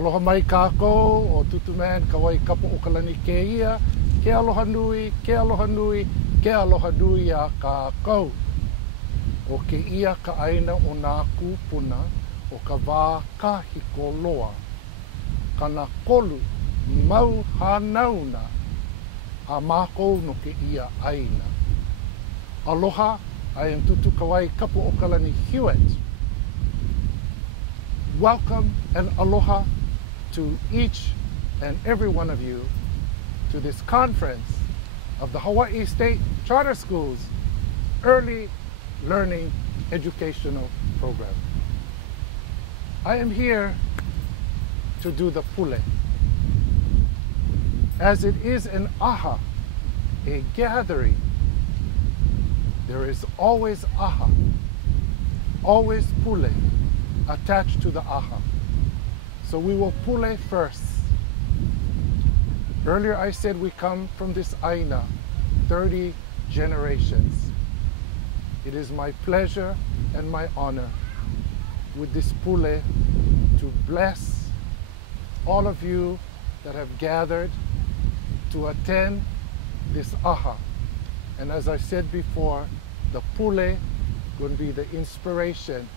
Aloha mai kākou o Tutuman Kawaikapuokalani Heʻeia, ke aloha nui, ke aloha nui, ke aloha nui a kākou. O ke ia ka ʻāina o nā kūpuna o ka wā kahiko loa. Kana kolu mau hānauna a mākou no ke ia ʻāina. Aloha, I am Tutu Kawaikapuokalani Hewett. Welcome and aloha to each and every one of you to this conference of the Hawaii State Charter Schools Early Learning Educational Program. I am here to do the pule. As it is an aha, a gathering, there is always aha, always pule attached to the aha. So we will pule first. Earlier I said we come from this ʻāina, 30 generations. It is my pleasure and my honor with this pule to bless all of you that have gathered to attend this aha. And as I said before, the pule will be the inspiration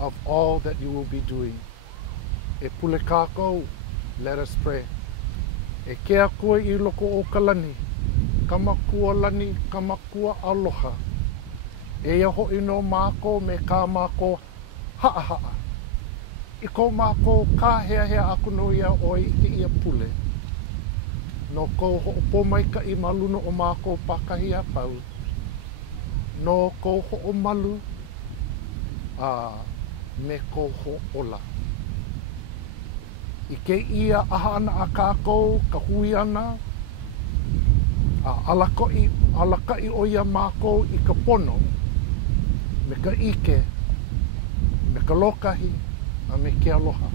of all that you will be doing. E pule kākou, let us pray. E kea koe I loko o kalani, kamakua lani, kamakua aloha. E ia hoʻi no mākou me kā mākou haa haa. I ko mākou kā hea hea aku no ia oi I ke ia pule. No ko hoʻopōmaika I maluno o mākou pakahi a pau. No ko Hoʻomalu me ko hoʻola. I ke ia aha ana a kākou, ka hui ana, alakai o ia mākou I ka pono, me ka ike, me ka lokahi, a me ke aloha.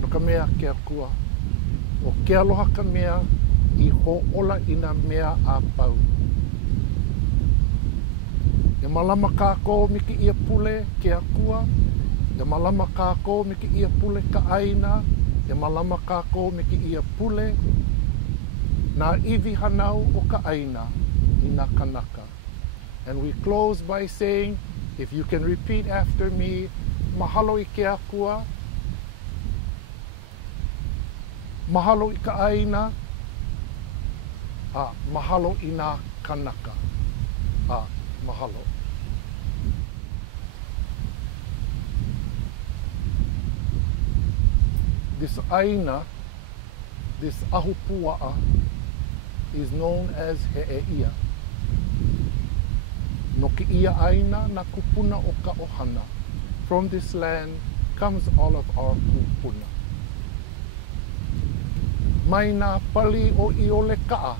No ka mea ke akua. O ke aloha ka mea I hoʻola I nā mea a pau. E malama kākou me ke ia pule ke akua, e malama kākou me ke ia pule ka ʻāina, e malama kākou me ke ia pule nā iwi hanau o ka ʻāina I nā kanaka. And we close by saying, if you can repeat after me, mahalo I ke akua, mahalo I ka ʻāina, mahalo I nā kanaka. Mahalo. This ʻāina, this ahupua'a, is known as Heʻeia. No ke ia ʻāina na kūpuna o ka ohana. From this land comes all of our kūpuna. Mai nā pali o Iole ka'a,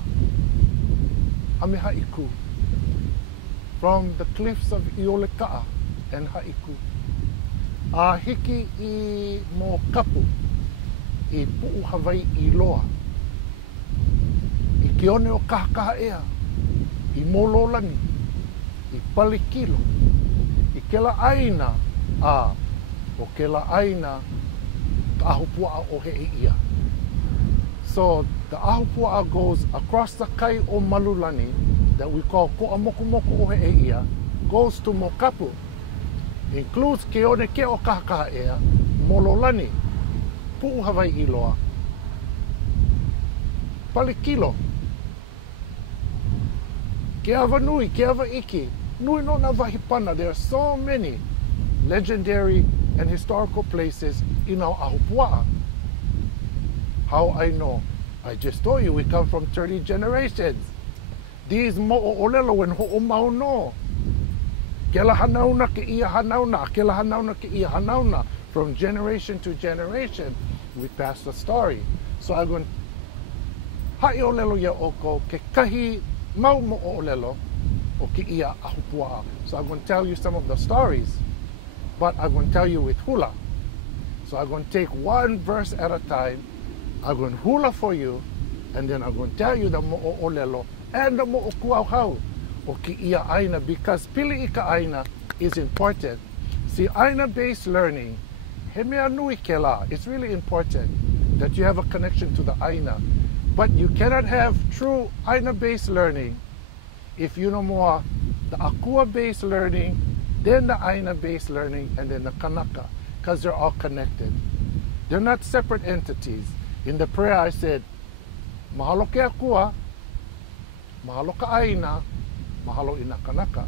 a me haiku. From the cliffs of Iole ka'a and haiku. A hiki I mō kapu, I puʻu Hawaii I loa. I ke one o kahakaha ea, I mololani, I pali kilo, I ke la ʻāina, o ke la ʻāina ka ahupua'a o Heʻeia. So the ahupua'a goes across the kai o Malulani, that we call ko'a mokumoko o Heʻeia, goes to Mokapu, includes ke one ke o kahakaha ea, mololani, pu'u Hawaii I loa, pali kilo, ke awa nui, ke awa iki, nui no na wahipana. There are so many legendary and historical places in our ahupua'a. How I know? I just told you we come from 30 generations. These mo'olelo and ho'omau no. Ke la hanauna ke ia hanauna, ke la hanauna ke ia hanauna. From generation to generation, we pass the story. So I'm going, ha'i olelo ia oko, ke kahi mau mo'olelo o ke ia ahupua'a. So I'm going to tell you some of the stories, but I'm going to tell you with hula. So I'm going to take one verse at a time. I'm going to hula for you, and then I'm going to tell you the mo'olelo and the mo'okuauhau o ke ia ʻāina, because pili I ka ʻāina is important. See, ʻāina-based learning he mea nui ke la. It's really important that you have a connection to the ʻāina. But you cannot have true ʻāina-based learning if you know more the akua-based learning, then the ʻāina-based learning, and then the kanaka, because they're all connected. They're not separate entities. In the prayer I said, mahalo ke akua, mahalo ka ʻāina, mahalo ina kanaka.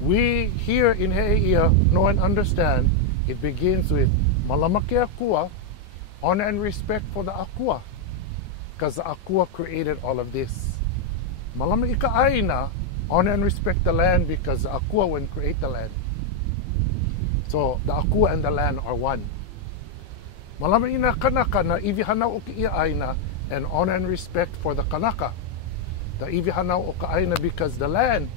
We here in Heʻeia know and understand it begins with malama ke akua, honor and respect for the akua, because the akua created all of this. Malama ika ʻāina, honor and respect the land, because the akua wouldn't create the land. So the akua and the land are one. Malama ina kanaka na ivihana o ki ia ʻāina, and honor and respect for the kanaka. The ivihana o ka ʻāina, because the land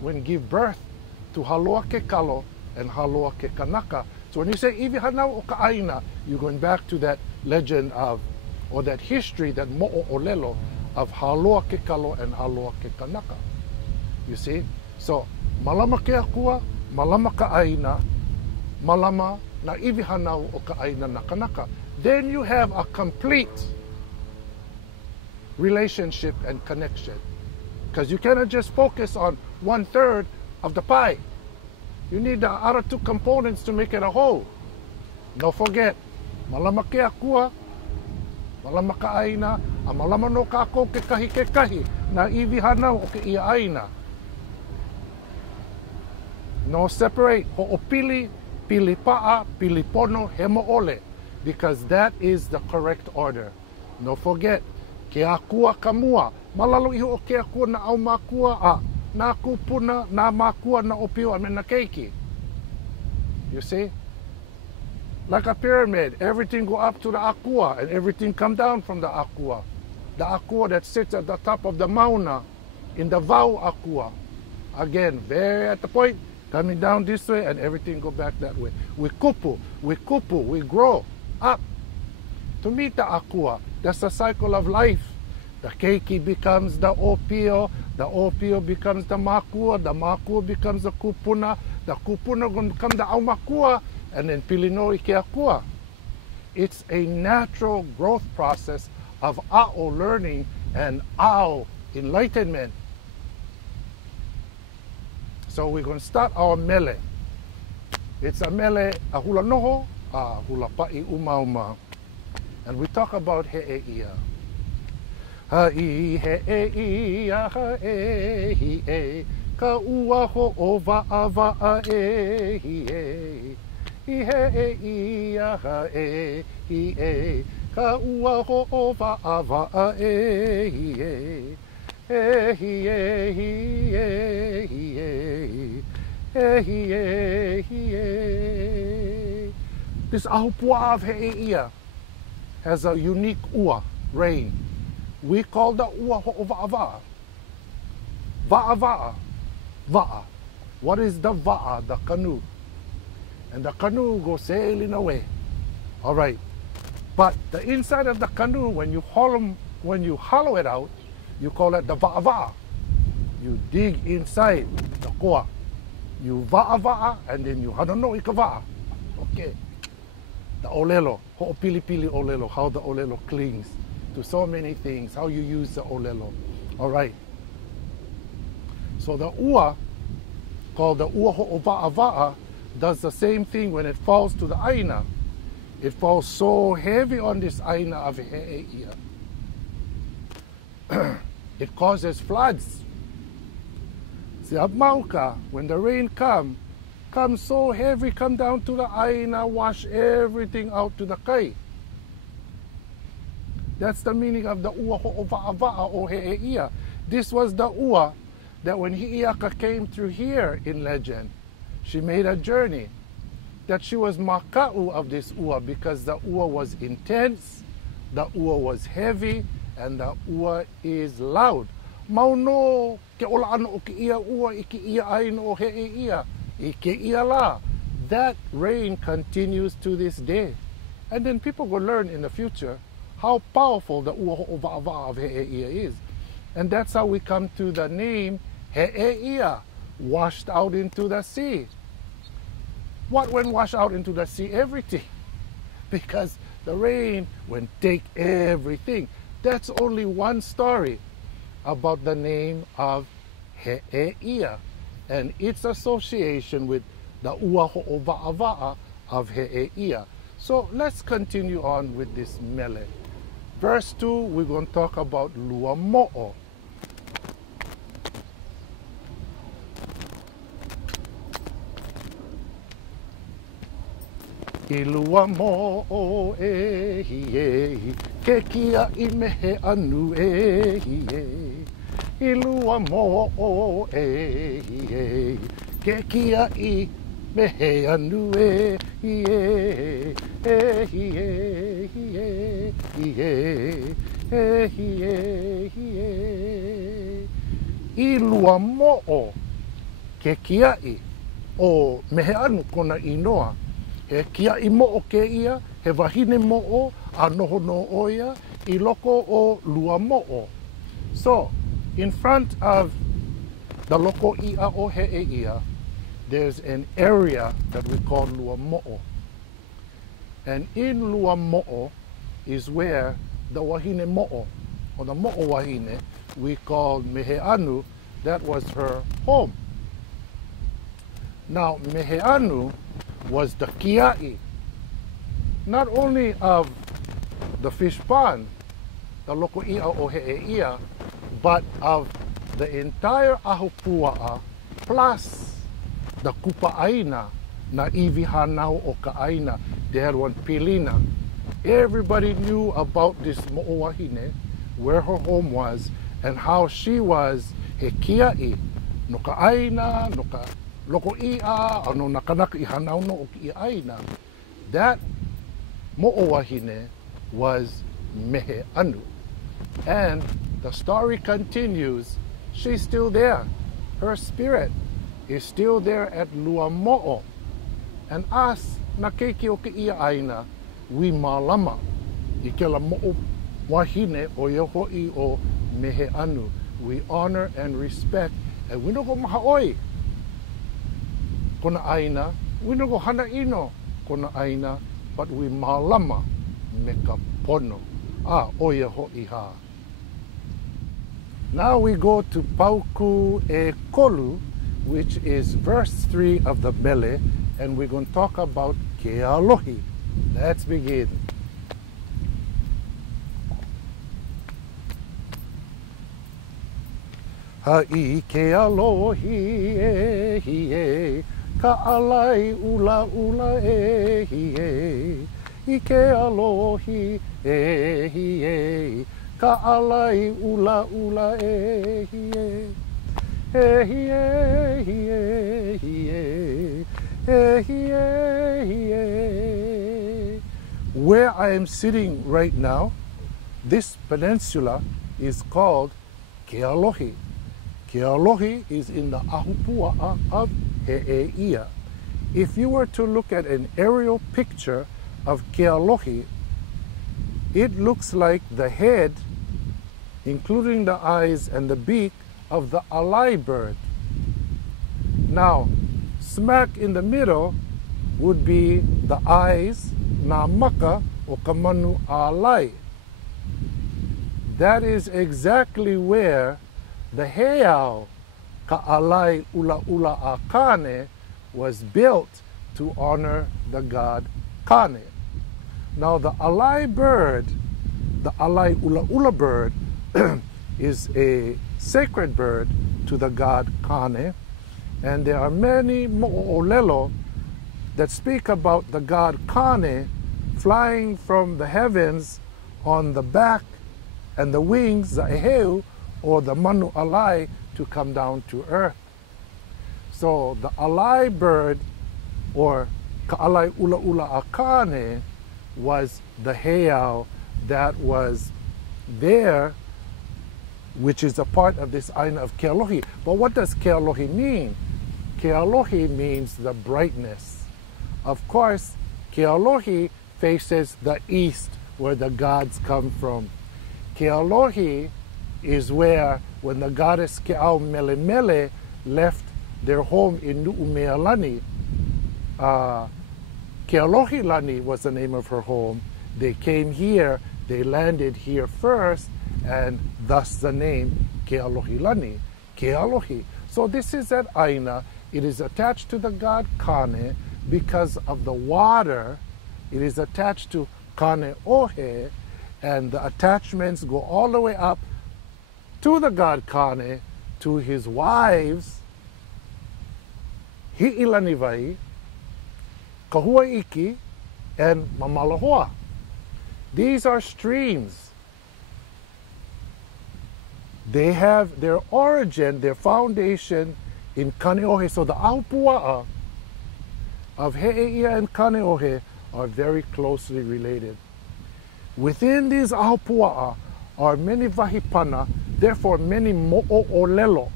when give birth to haloa ke kalo and haloa ke kanaka. So when you say ivihana o ka ʻāina, you're going back to that legend of, or that history, that mo'o olelo of haloa ke kalo and haloa ke kanaka. You see? So malama ke akua, malama ka ʻāina, malama na ivihana o ka ʻāina na kanaka. Then you have a complete relationship and connection. Because you cannot just focus on 1/3 of the pie. You need the other two components to make it a whole. Don't forget, malama ke akua, malama ka ʻāina, a malama no kako ke kahi na ivihana o ke ia ʻāina. No separate, ho'opili, pili pa'a, pili pono, he mo'ole, because that is the correct order. No forget, ke akua kamua, malalo iho o ke akua na au makua a, na kūpuna, na makua na opio a me na keiki. You see? Like a pyramid, everything go up to the akua and everything come down from the akua. The akua that sits at the top of the mauna in the vau akua. Again, very at the point, coming down this way and everything go back that way. We kupu, we grow up to meet the akua. That's the cycle of life. The keiki becomes the opio becomes the makua becomes the kūpuna going to become the au makua, and then pilinoi ke akua. It's a natural growth process of a'o learning and a'o enlightenment. So we're going to start our mele. It's a mele a hula noho, a hula pa'i uma. And we talk about Heʻeia. Ha'i Heʻeia ha'e, ka ua ho'o va'a e. Heʻeia ha'e, ka ua ho'o va'a e. This ahupua of Heʻeia has a unique ua, rain. We call the ua ho'ova'a. Va'a. What is the va'a? The canoe. And the canoe goes sailing away. All right. But the inside of the canoe, when you hollow it out, you call it the va'a. You dig inside the koa. You va'a, and then you hanano ika va'a. Okay. The olelo, ho'opili olelo, how the olelo clings to so many things, how you use the olelo. All right. So the ua, called the ua ho'ova'a, does the same thing when it falls to the ʻāina. It falls so heavy on this ʻāina of Heʻeia. It causes floods. See, Mauka, when the rain comes so heavy, come down to the ʻāina, wash everything out to the kai. That's the meaning of the ua ho'ova'a o Heʻeia. This was the ua that when Hi'iaka came through here in legend, she made a journey, that she was maka'u of this ua because the ua was intense, the ua was heavy, and the ua is loud. Mauno ke ola ano o ke ia ua i ke ia ʻāina o Heʻeia, i ke ia la. That rain continues to this day. And then people will learn in the future how powerful the ua ho'ova'a of Heʻeia is. And that's how we come to the name Heʻeia, washed out into the sea. What when wash out into the sea? Everything. Because the rain when take everything. That's only one story about the name of Heʻeia and its association with the ua ho'ova'ava'a of Heʻeia. So let's continue on with this mele. Verse 2, we're going to talk about lua mo'o. I lua mo'o e hie, ke kia I mehe anu e hie. I lua mo'o e hie, ke kia I mehe anu e hie. E hie, hie, hie, e hie, hie. I lua mo'o ke kia'i o mehe anu kona inoa. He kia'i mo'o ke ia, he wahine mo'o, a noho no oia, I loko o lua mo'o. So, in front of the loko ia o Heʻeia, there's an area that we call lua mo'o. And in lua mo'o is where the wahine mo'o, or the mo'o wahine, we call mehe anu, that was her home. Now, mehe anu was the kia'i, not only of the fish pond, the loko ia o Heʻeia, but of the entire ahupua'a, plus the kupa ʻāina, na iwi hanau o ka ʻāina. They had one pilina. Everybody knew about this mo'o wahine, where her home was, and how she was he kia'i, no ka ʻāina, no ka loko ia, ano nakanaka I hanau no o ki ʻāina. That mo'o wahine was mehe anu. And the story continues, she's still there. Her spirit is still there at lua mo'o. And us, na keiki o ki ia ʻāina, we malama I ke la mo'o wahine o ia ho'i o mehe anu. We honor and respect, and we no go mahaoi kona ʻāina, we no go hana ino kona ʻāina, but we malama me ka pono. O ia ho'i ha. Now we go to Pauku e Kolu, which is verse 3 of the mele, and we're going to talk about ke alohi. Let's begin. Ha'i ke alohi e hie, ka alai ula ula e hie. I ke alohi e hie, ka alai ula ula e hie. E hie, hie, hie. Where I am sitting right now, this peninsula is called Kealohi. Kealohi is in the ahupua'a of Heʻeia. If you were to look at an aerial picture of Kealohi, it looks like the head, including the eyes and the beak, of the alai bird. Now, smack in the middle would be the eyes, na maka o ka manu alai. That is exactly where the heiau ka alai ula ula a Kane was built to honor the god Kane. Now the alai bird, the alai ula ula bird, is a sacred bird to the god Kane. And there are many mo'olelo that speak about the god Kane flying from the heavens on the back and the wings, the eheu, or the manu alai, to come down to earth. So the alai bird, or ka'alai ula ula akane, was the heiau that was there, which is a part of this ʻāina of Kealohi. But what does Kealohi mean? Kealohi means the brightness. Of course, Kealohi faces the east, where the gods come from. Kealohi is where, when the goddess Keʻau Mele Mele left their home in Nu'umealani, Kealohilani was the name of her home. They came here, they landed here first, and thus the name Kealohilani, Kealohi. So this is at ʻāina. It is attached to the god Kane because of the water. It is attached to Kane Ohe, and the attachments go all the way up to the god Kane, to his wives, Hi'ilanivai, Kahuaiki, and Mamalahoa. These are streams. They have their origin, their foundation in Kaneohe. So the Ahupua'a of Heʻeia and Kaneohe are very closely related. Within these Ahupua'a are many vahipana, therefore many mo'olelo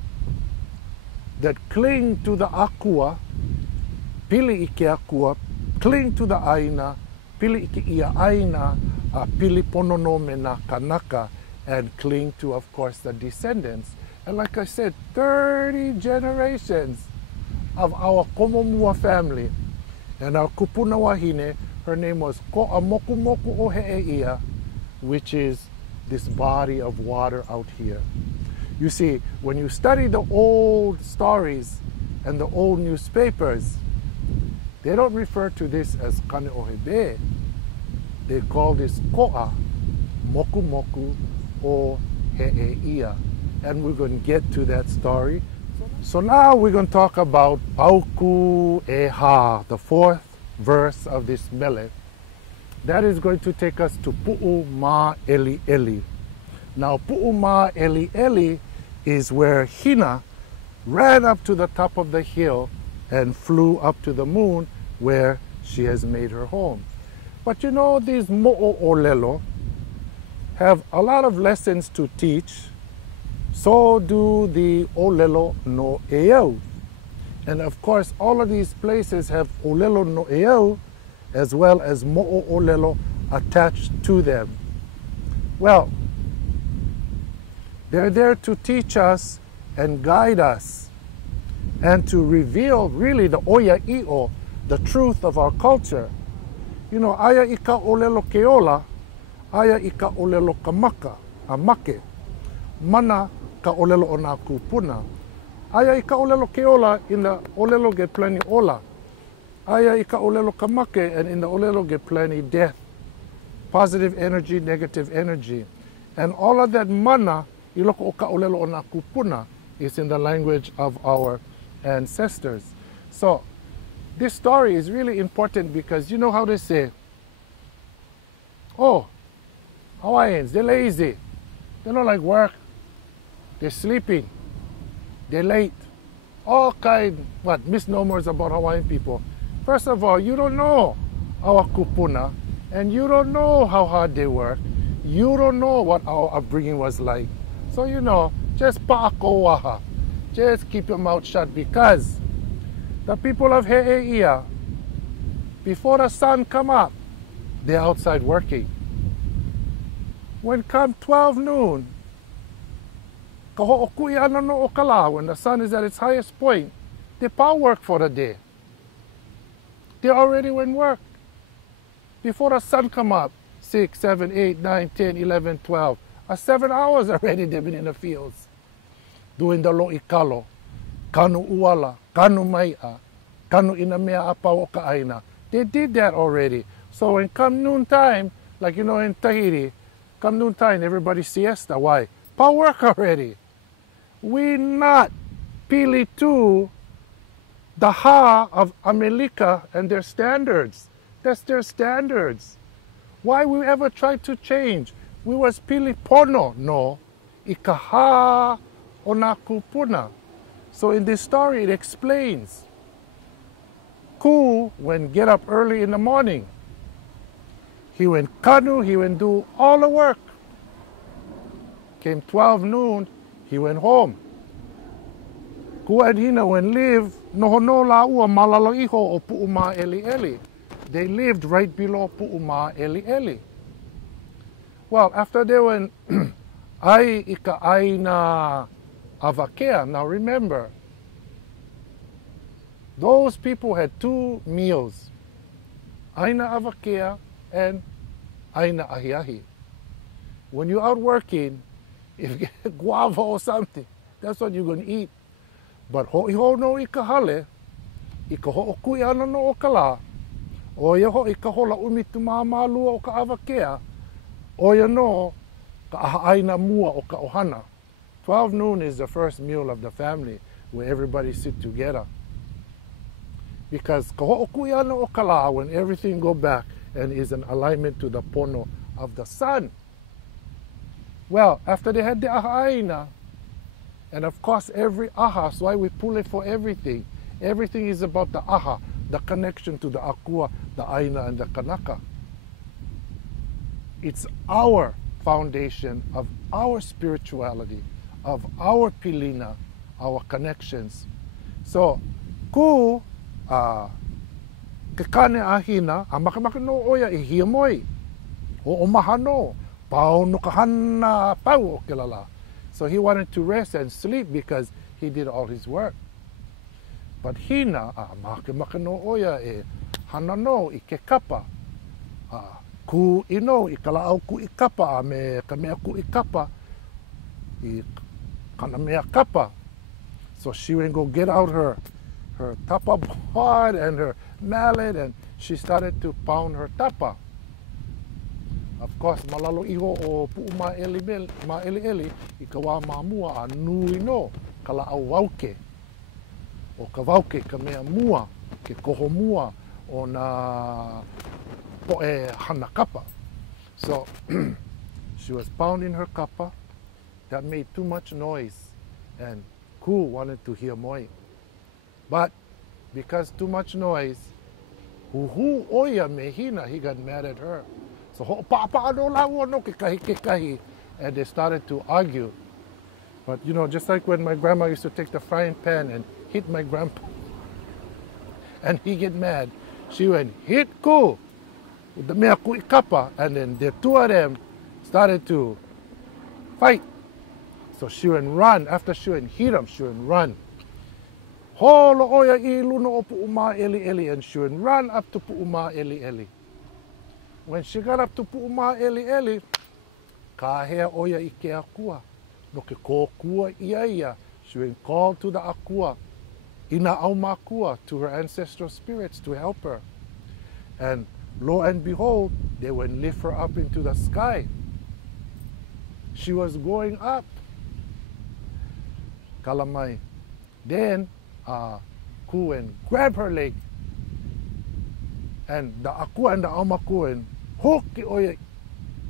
that cling to the akua, pili ike akua, cling to the ʻāina, pili ike ia ʻāina, pili ponono me nā kanaka, and cling to, of course, the descendants. And like I said, 30 generations of our Komomua family. And our kūpuna wahine, her name was Ko'a Moku Moku o Heʻeia, which is this body of water out here. You see, when you study the old stories and the old newspapers, they don't refer to this as Kaneohebe. They call this Ko'a Moku Moku o Heʻeia. And we're going to get to that story. So now we're going to talk about Pauku Eha, the fourth verse of this mele. That is going to take us to Pu'u Ma Eli Eli. Now Pu'u Ma Eli Eli is where Hina ran up to the top of the hill and flew up to the moon where she has made her home. But you know, these mo'olelo have a lot of lessons to teach. So do the olelo no eau. And of course, all of these places have olelo no eau as well as mo'olelo attached to them. Well, they're there to teach us and guide us and to reveal really the oya i'o, the truth of our culture. You know, aya ika olelo keola, aya ika olelo kamaka, amake, mana ka olelo o nā kūpuna. Aya ika olelo keola, in the olelo get plenty ola. Aya ika olelo kamake, and in the olelo get plenty death. Positive energy, negative energy. And all of that mana, iloko o ka olelo o nā kūpuna, is in the language of our ancestors. So, this story is really important because you know how they say, oh, Hawaiians, they're lazy. They don't like work. They're sleeping. They're late. All kind, misnomers about Hawaiian people. First of all, you don't know our kupuna, and you don't know how hard they work. You don't know what our upbringing was like. So, you know, just pa'ako waha. Just keep your mouth shut, because the people of Heʻeia, before the sun come up, they're outside working. When come 12 noon, when the sun is at its highest point, they power work for the day. They already went work. Before the sun come up, 6, 7, 8, 9, 10, 11, 12, 7 hours already they've been in the fields doing the lo'ikalo, kanu uala, kanu mai'a, kanu ina mea apa o ka ʻāina. They did that already. So when come noon time, like you know in Tahiti, come noon time, everybody siesta. Why? Power work already. We not pili to the ha of America and their standards. That's their standards. Why we ever try to change? We was pili pono no ikaha ona kūpuna. So in this story it explains. Ku when get up early in the morning. He went kanu, he went do all the work. Came 12 noon, he went home. Ku and Hina when live nohono la ua malalo iho o Pu'u Ma Eli Eli. They lived right below Pu'u Ma Eli Eli. Well, after they went ai ika ʻāina avakea. Now remember, Those people had 2 meals, ʻāina awakea and ʻāina ahiahi. When you're out working, if you get guava or something, that's what you're going to eat. But hoʻiho no I ka hale, I ka hoʻokui ana no o ka lā, o ia hoʻi ka hola umitu māmālua o ka awakea, o ia no ka aha mua o ka ohana. 12 noon is the first meal of the family where everybody sit together. Because ka hoʻokui ana o ka lā, when everything go back and is in alignment to the pono of the sun. Well, after they had the aha, and of course every aha, that's why we pule for everything. Everything is about the aha, the connection to the akua, the ʻāina, and the kanaka. It's our foundation of our spirituality, of our pilina, our connections. So, ku ke kane ahina, a makamaka no oia I hia moi, Hoʻomalu no, pau no ka hana pau o ke lala. So he wanted to rest and sleep because he did all his work. But hina, a makamaka no oia e hana no I ke kapa, ku ino I ka laau ku I kapa, a me ka mea ku I kapa, I kana mea kapa. So she went go get out her tapa board and her mallet, and she started to pound her tapa. Of course, malalo iho o pu'u ma'eli I ka wā māmua a nui no ka la'au wauke. O ka wauke ka mea mua, ke koho mua o na po'e hana kapa. So she was pounding her kapa. That made too much noise, and Ku wanted to hear moi. But because too much noise, huhu oia mehina, he got mad at her. So ho'opapa no laua no ke kahi, and they started to argue. But you know, just like when my grandma used to take the frying pan and hit my grandpa, and he get mad, she went hit Ku with the mea ku I kapa, and then the 2 of them started to fight. So she went run. After she went hit him, she went run. Holo oia I luna o pu'u ma'eli, and she went run up to pu'u ma'eli. When she got up to pu'u ma'eli, ka hea oia I ke akua. No ke kōkua ia. She went call to the akua, ina au makua, to her ancestral spirits to help her. And lo and behold, they went lift her up into the sky. She was going up. Kalamai. Then Ku and grab her leg, and the akua and the aumaku and hoki oia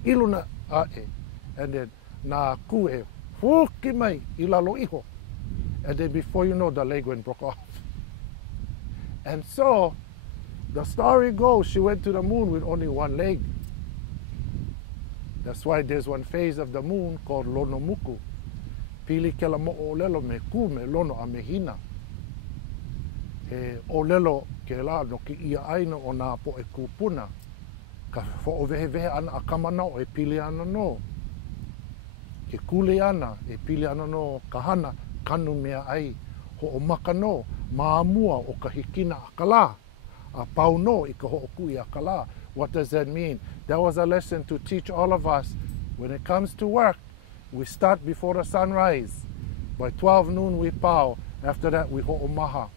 iluna ae, and then na Ku e hoki mai ilalo iho, and then before you know, the leg went broke off. And so the story goes, she went to the moon with only 1 leg. That's why there's one phase of the moon called lonomuku. Pili ke la mo'o lelo me ku me lono a mehina. O lelo ke la no ki ia ʻāina o nā po e kūpuna. Ka ho'ovehevehe ana a kamanao e pili ana no. Ke kule ana e pili ana no ka hana kanu mea ai. Ho'omaka no māmua o ka hikina a ka lā. A pau no I ka ho'okui a ka lā. What does that mean? That was a lesson to teach all of us. When it comes to work, we start before the sunrise. By 12 noon we pau. After that we ho'omaha.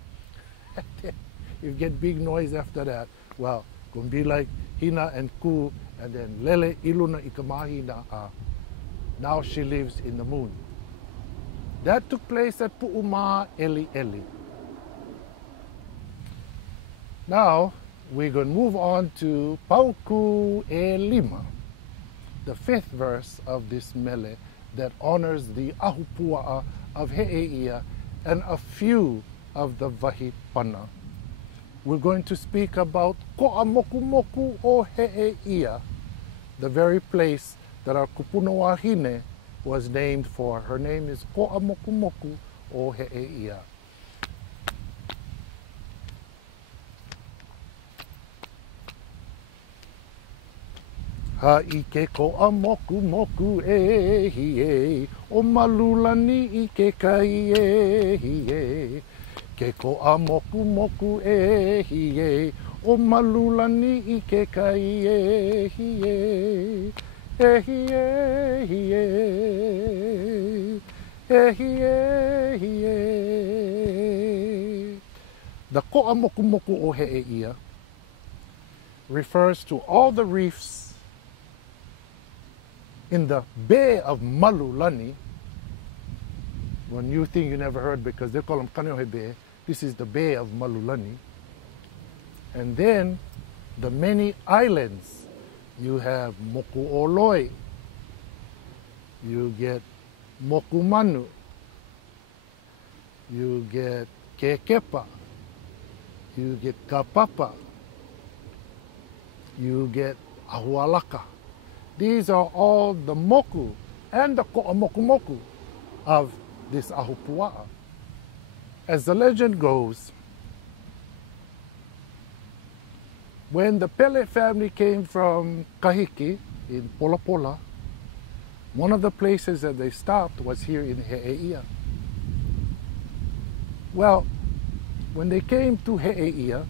If you get big noise after that, well, gonna be like Hina and Ku, and then Lele Iluna I ka mahina. Now she lives in the moon. That took place at Pu'uma Eli. Now we're going to move on to Pauku e Lima, the 5th verse of this mele that honors the ahupua'a of Heʻeia and a few of the vahipana. We're going to speak about Ko'amokumoku o Heʻeia, the very place that our kupuna wahine was named for. Her name is Ko'amokumoku o Heʻeia. Ha'ike ko'amokumoku e hie, o malulani I ke kai e hie. Ke ko'a moku moku e hie, o malulani I ke kai e hie. E hie, hie, e hie, hie. The ko'a moku moku o Heʻeia refers to all the reefs in the Bay of Malulani. When you think you never heard, because they call them Kaneohe Bay, this is the Bay of Malulani. And then the many islands. You have Moku Oloi, you get Moku Manu, you get Kekepa, you get Kapapa, you get Ahualaka. These are all the moku and the ko'a moku moku of this ahupua'a. As the legend goes, when the Pele family came from Kahiki in Pola Pola, one of the places that they stopped was here in Heʻeia. Well, when they came to Heʻeia,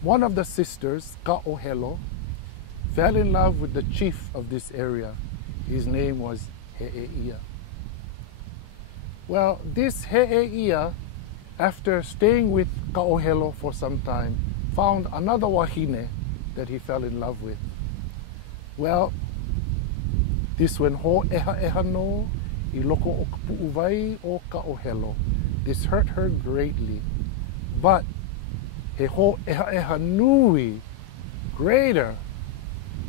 one of the sisters, Ka'ohelo, fell in love with the chief of this area. His name was Heʻeia. Well, this Heʻeia, after staying with Ka'ohelo for some time, found another wahine that he fell in love with. Well, this went ho eha no I loko o ka pu'uwai o Ka'ohelo. This hurt her greatly, but he ho eha nui greater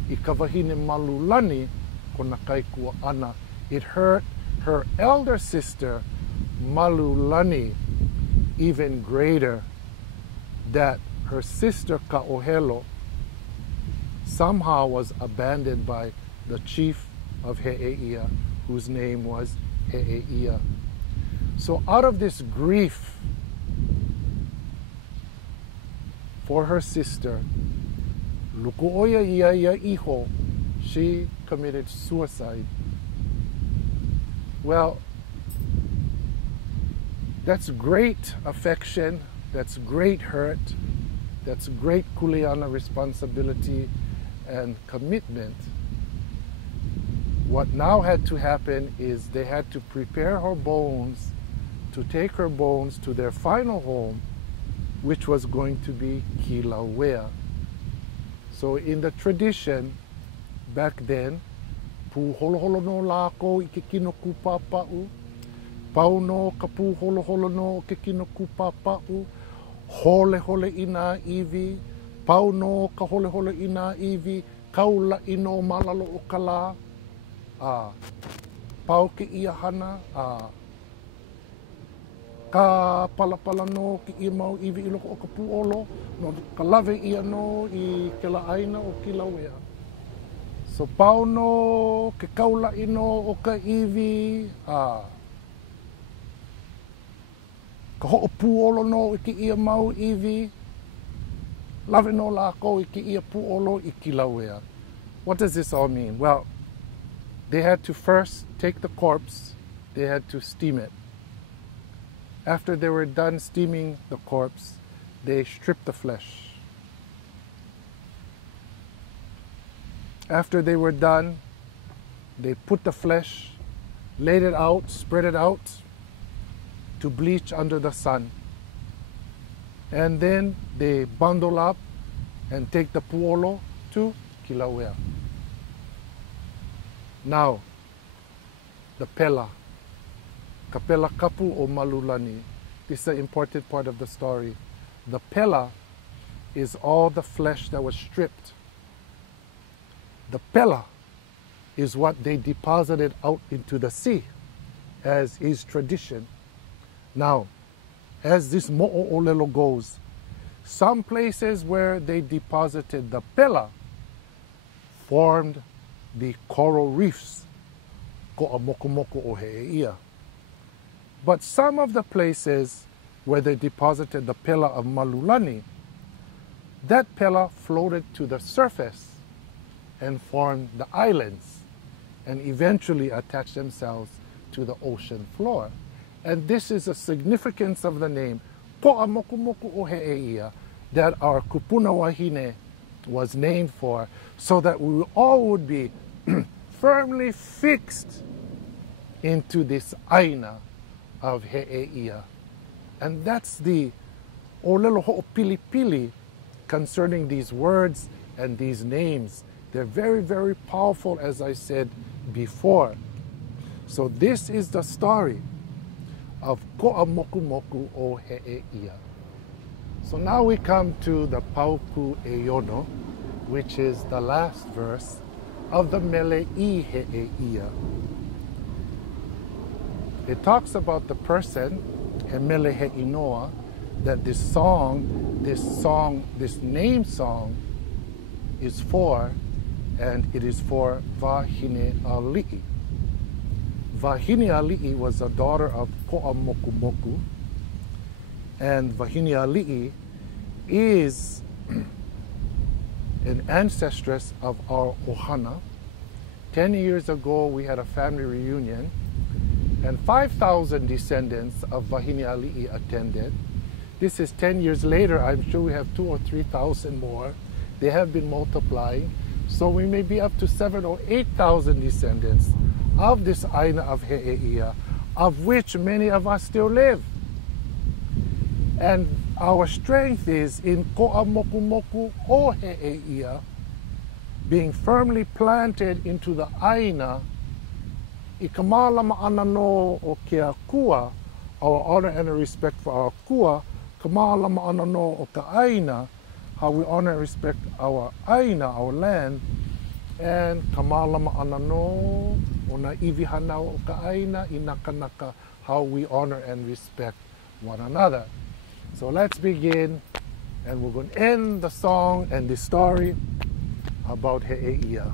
I ka wahine Malulani kona kaikua ana. It hurt her elder sister Malulani even greater, that her sister Ka'ohelo somehow was abandoned by the chief of Heʻeia, whose name was Heʻeia. So out of this grief for her sister, Luku'oia ia iho, she committed suicide. Well, that's great affection, that's great hurt, that's great kuleana responsibility and commitment. What now had to happen is they had to prepare her bones, to take her bones to their final home, which was going to be Kilauea. So in the tradition, back then, pu holoholo no lako I ke kino kupapa'u, pau no ka pu holoholo no ke kino kupapa'u, hole hole I nā iwi, pau no ka hole hole I nā iwi, kaula I no malalo o ka lā, pau ke ia hana, ka palapala no ki ia mau iwi I loko o ka pu'olo, no ka lawe ia no I ke la ʻāina o Kilauea. So pau no ke kaula I no o ka iwi, ka ho'o pu'olo no I ki ia mau iwi, lawe no lako I ki ia pu'olo I Kilauea. What does this all mean? Well, they had to first take the corpse, they had to steam it. After they were done steaming the corpse, they stripped the flesh. After they were done, they put the flesh, laid it out, spread it out to bleach under the sun. And then they bundle up and take the pu'olo to Kilauea. Now, the pela. Kapela kapu o Malulani. This is an important part of the story. The pela is all the flesh that was stripped. The pela is what they deposited out into the sea, as is tradition. Now, as this mo'olelo goes, some places where they deposited the pela formed the coral reefs, ko'a moko moko o Heʻeia. But some of the places where they deposited the pela of Malulani, that pela floated to the surface and formed the islands and eventually attached themselves to the ocean floor. And this is the significance of the name, Ko'a Moku Moku o Heʻeia, that our kūpuna wahine was named for, so that we all would be firmly fixed into this ʻāina of Heʻeia. And that's the ʻōlelo hoʻopilipili concerning these words and these names. They're very, very powerful, as I said before. So this is the story of Ko'a Moku Moku o Heʻeia. So now we come to the Pauku Eiono, which is the last verse of the Mele I Heʻeia. It talks about the person, He Mele He Inoa, that this name song is for, and it is for Wahine Ali'i. Wahine Ali'i was a daughter of Ko'a Moku Moku, and Wahine Ali'i is an ancestress of our ohana. 10 years ago, we had a family reunion, and 5,000 descendants of Wahine Ali'i attended. This is 10 years later. I'm sure we have 2,000 or 3,000 more. They have been multiplying. So we may be up to 7,000 or 8,000 descendants of this ʻāina of Heʻeia, of which many of us still live. And our strength is in Ko'a Moku Moku o Heʻeia, being firmly planted into the ʻāina, I ka mālama ana no o ke kua, our honor and respect for our kua, ka mālama ana no o ka ʻāina, how we honor and respect our ʻāina, our land, and ka mālama ana no o na iwi hanau o ka ʻāina I naka naka, how we honor and respect one another. So let's begin, and we're going to end the song and the story about Heʻeia.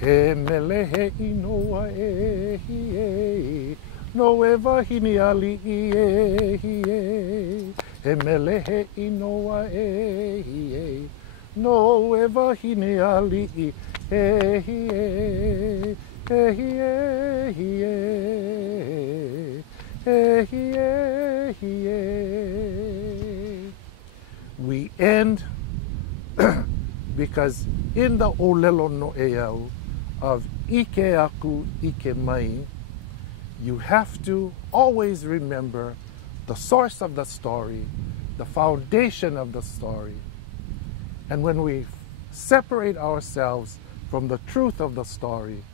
He mele he inoa e hi e, no e wahine ali'i e hi e. He mele he inoa e hi e, no e wahine ali'i e hi e. E hi e hi e, e hi e hi e. We end because in the ʻōlelo noʻeau of ike aku, ike mai, you have to always remember the source of the story, the foundation of the story. And when we separate ourselves from the truth of the story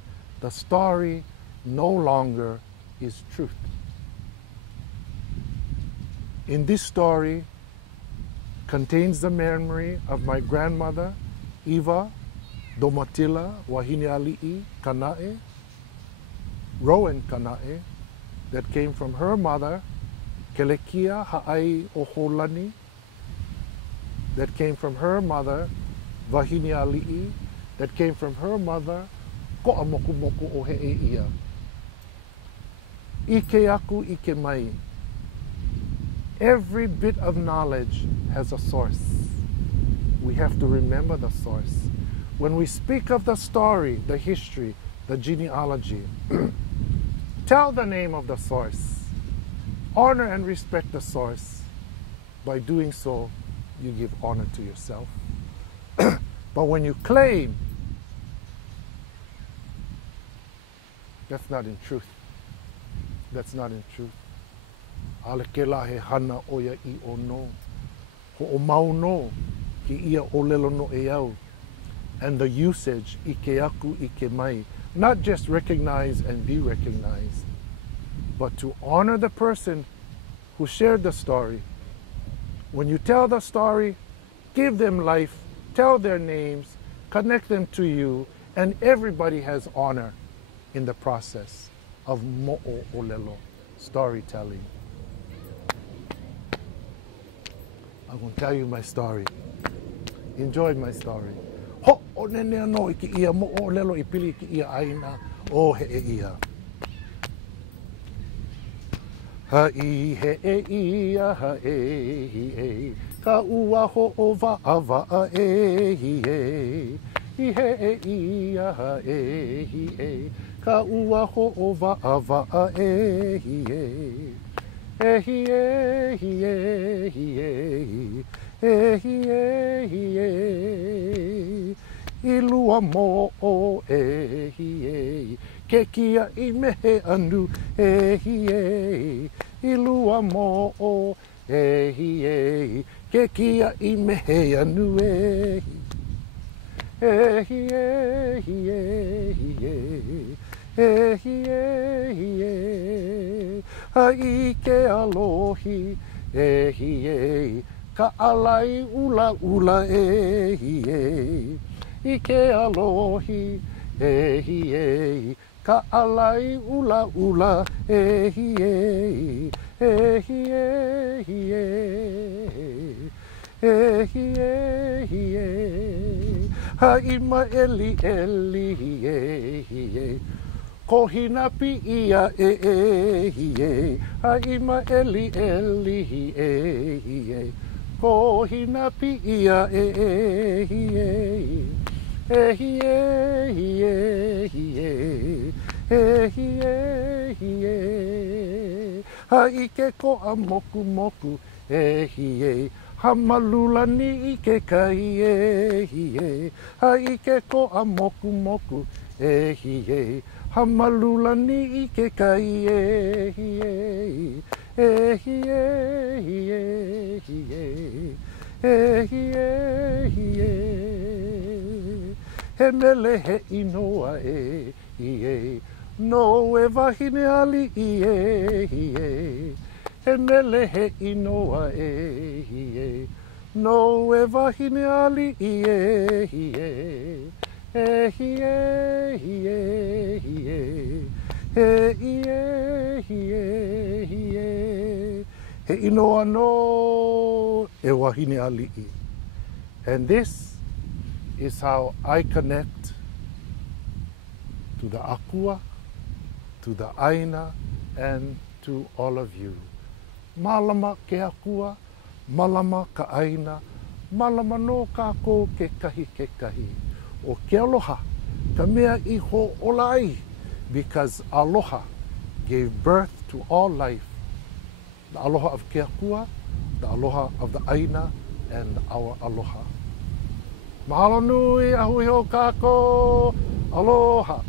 no longer is truth. In this story contains the memory of my grandmother, Eva Domatila Wahine Ali'i Kana'e, Rowan Kana'e, that came from her mother, Kelekia Ha'ai Oholani, that came from her mother, Wahine Ali'i, that came from her mother, Ko'a Moku Moku o Heʻeia. Ike aku, ike mai. Every bit of knowledge has a source. We have to remember the source. When we speak of the story, the history, the genealogy, tell the name of the source. Honor and respect the source. By doing so, you give honor to yourself. But when you claim, that's not in truth. That's not in truth. Alekela he hana oia I ono. Ho'omau no, ki ia ʻōlelo noʻeau. And the usage, ike aku, ike mai. Not just recognize and be recognized, but to honor the person who shared the story. When you tell the story, give them life, tell their names, connect them to you, and everybody has honor in the process of mo'o ʻōlelo, storytelling. I'm going to tell you my story. Enjoy my story. Ho o nene no I ki ia mo'o ʻōlelo I pili ki ia ʻāina o Heʻeia. Ha'i Heʻeia ha'e hi e, ka ua ho'o wa'a wa'a e hi e. I heʻeia e hie, ka ua hoʻowa'awa'a e hie. E hie, hie, hie, e hie, hie. I lua mo'o e hie, ke kia I mehe anu e hie. I lua mo'o e hie, ke kia I mehe anu e hie. E hie, hie, hie, e hie, hie. Ai ke alohi e hie, ka alai ula ula e hie. I ke alohi e hie, ka alai ula ula e hie. E hie, hie, e hie, hie. Haima eli eli hie hie. Kohina pi ia e hie. Haima eli eli hie hie. Kohina pi ia e hie. E hie hie hie. E hie hie. Haike ko a moku moku e hie. Hamalulani I ke kai e hie. Haike ko a moku moku e hie. Hamalulani I ke kai e hie. E hie hie hie. E hie hie. He mele he inoa e hie. No e wahine ali I e hie. He mele he inoa e hie. No e wahine ali I e hie. E hie hie hie. E hie hie hie. He inoa no e wahine ali I. And this is how I connect to the akua, to the ʻāina, and to all of you. Malama ke akua, malama ka ʻāina, malama no kākou ke kahi. O ke aloha, ka mea I hoʻolai, because aloha gave birth to all life. The aloha of ke akua, the aloha of the ʻāina, and our aloha. Mahalo nui, ahui ho kākou, aloha.